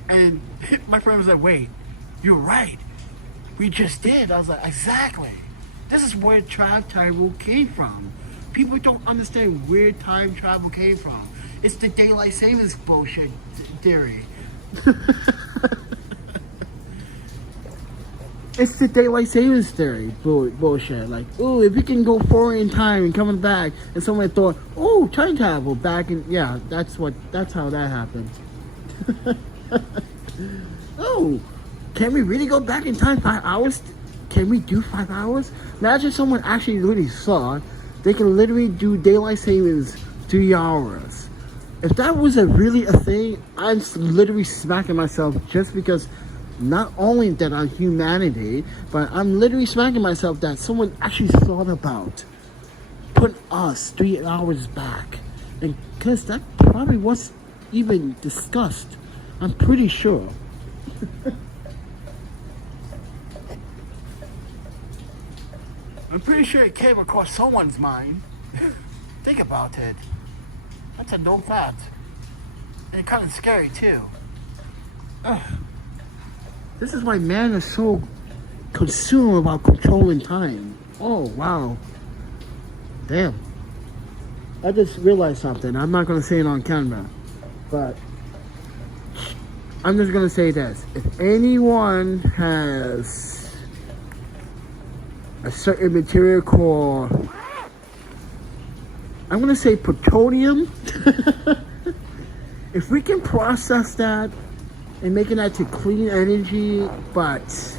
And my friend was like, wait, you're right. We just did. I was like, exactly. This is where time travel came from. People don't understand where time travel came from. It's the daylight savings bullshit theory. It's the daylight savings theory bullshit. Like, oh, if you can go forward in time and coming back, and someone thought, oh, time travel back in, yeah, that's how that happened. Oh, can we really go back in time 5 hours? Can we do 5 hours? Imagine someone actually really saw they can literally do daylight savings 3 hours. If that was really a thing, I'm literally smacking myself just because not only that I'm humanity, but I'm literally smacking myself that someone actually thought about putting us 3 hours back. And because that probably wasn't even discussed. I'm pretty sure. I'm pretty sure it came across someone's mind. Think about it. That's a known fact. And kind of scary too. Ugh. This is why man is so consumed about controlling time. Oh, wow. Damn. I just realized something. I'm not going to say it on camera. But I'm just going to say this. If anyone has a certain material called, I'm going to say plutonium. If we can process that and making that to clean energy, but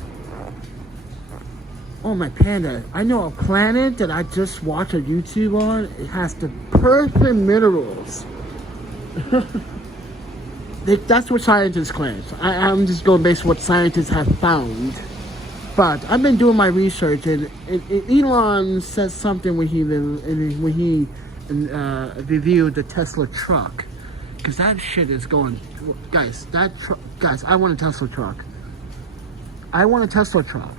oh my panda, I know a planet that I just watched a YouTube on. It has the perfect minerals. That's what scientists claim. I'm just going based on what scientists have found. But I've been doing my research, and Elon says something when he reviewed the Tesla truck. Because that shit is going, guys, guys, I want a Tesla truck. I want a Tesla truck.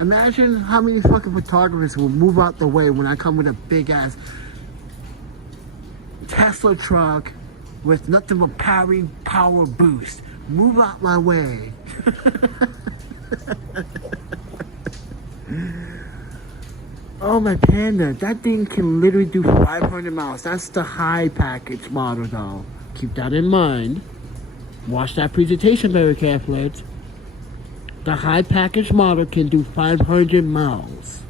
Imagine how many fucking photographers will move out the way when I come with a big ass Tesla truck with nothing but power boost. Move out my way. Oh my panda, that thing can literally do 500 miles. That's the high package model though. Keep that in mind. Watch that presentation very carefully. The high package model can do 500 miles.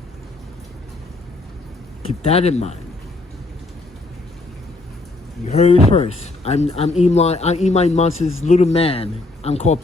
Keep that in mind. You heard it first. I'm Elon Musk's little man. I'm called